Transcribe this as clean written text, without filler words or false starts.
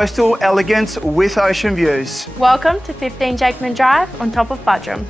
coastal elegance with ocean views. Welcome to 15 Jakeman Drive on top of Buderim.